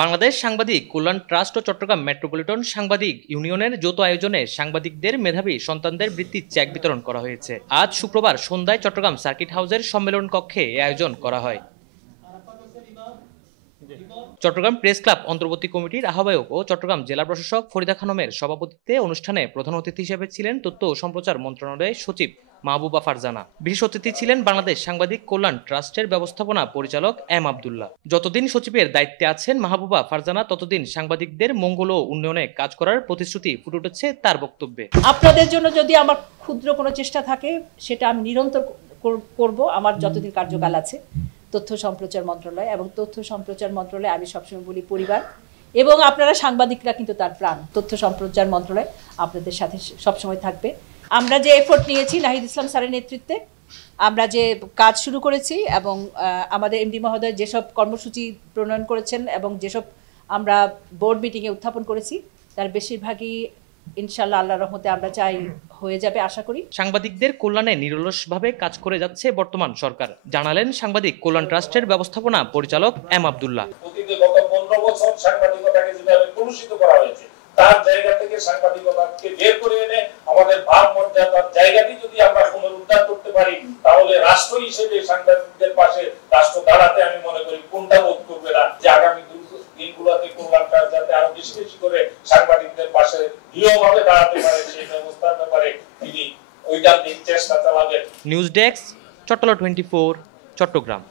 বাংলাদেশ সাংবাদিক কল্যাণ ট্রাস্ট ও চট্টগ্রাম মেট্রোপলিটন সাংবাদিক ইউনিয়নের যৌথ আয়োজনে সাংবাদিকদের মেধাবী সন্তানদের বৃত্তির চেক বিতরণ করা হয়েছে। আজ শুক্রবার সন্ধ্যায় চট্টগ্রাম সার্কিট হাউসের সম্মেলন কক্ষে এই আয়োজন করা হয়। চট্টগ্রাম প্রেস ক্লাব অন্তর্বর্তী কমিটির আহ্বায়ক ও চট্টগ্রাম জেলা প্রশাসক ফরিদা খানমের সভাপতিত্বে অনুষ্ঠানে প্রধান অতিথি হিসেবে ছিলেন তথ্য ও সম্প্রচার মন্ত্রণালয়ের সচিব মাহবুবা ফারজানা। বিশেষ অতিথি ছিলেন বাংলাদেশ সাংবাদিক কল্যাণ ট্রাস্টের ব্যবস্থাপনা পরিচালক এম আব্দুল্লাহ। যতদিন সচিবের দায়িত্বে আছেন মাহবুবা ফারজানা, ততদিন সাংবাদিকদের মঙ্গল ও উন্নয়নে কাজ করার প্রতিশ্রুতি ফুটে উঠেছে তার বক্তব্যে। আপনাদের জন্য যদি আমার ক্ষুদ্র কোনো চেষ্টা থাকে সেটা আমি নিরন্তর করব আমার যতদিন কার্যকাল আছে। তথ্য সম্প্রচার মন্ত্রণালয় এবং তথ্য সম্প্রচার মন্ত্রণালয় আমি সবসময় বলি পরিবার, এবং আপনারা সাংবাদিকরা কিন্তু তার প্রাণ। তথ্য সম্প্রচার মন্ত্রণালয় আপনাদের সাথে সবসময় থাকবে। আমরা যে এফোর্ট নিয়েছি নাহিদ ইসলাম স্যারের নেতৃত্বে, আমরা যে কাজ শুরু করেছি এবং আমাদের এমডি মহোদয় যেসব কর্মসূচি প্রণয়ন করেছেন এবং যেসব আমরা বোর্ড মিটিংয়ে উত্থাপন করেছি তার বেশিরভাগই ইনশাআল্লাহ আল্লাহর রহমতে আমরা চাই হয়ে যাবে আশা করি। সাংবাদিকদের কল্যাণে নিরলসভাবে কাজ করে যাচ্ছে বর্তমান সরকার, জানালেন সাংবাদিক কল্যাণ ট্রাস্টের ব্যবস্থাপনা পরিচালক এম আব্দুল্লাহ। গত 15 বছর সাংবাদিকতাকে যেভাবে কলুষিত করা হয়েছে, তার জায়গা থেকে সাংবাদিকতাকে বের করে এনে আমাদের ভাব মর্যাদার জায়গাটি যদি আমরা পুনরুদ্ধার করতে পারি, তাহলে রাষ্ট্র হিসেবে সাংবাদিকদের পাশে রাষ্ট্র দাঁড়াতে আমি মনে করি কোনটা বোধ করবে না যে আগামী দিনগুলোতে কল্যাণটা যাতে আরো বেশি বেশি করে সাংবাদিকদের পাশে দৃঢ়ভাবে দাঁড়াতে পারে সেই ব্যবস্থার ব্যাপারে তিনি ওইটার দিক চেষ্টা চালাবেন। News desk, Chattala 24, Chittagong.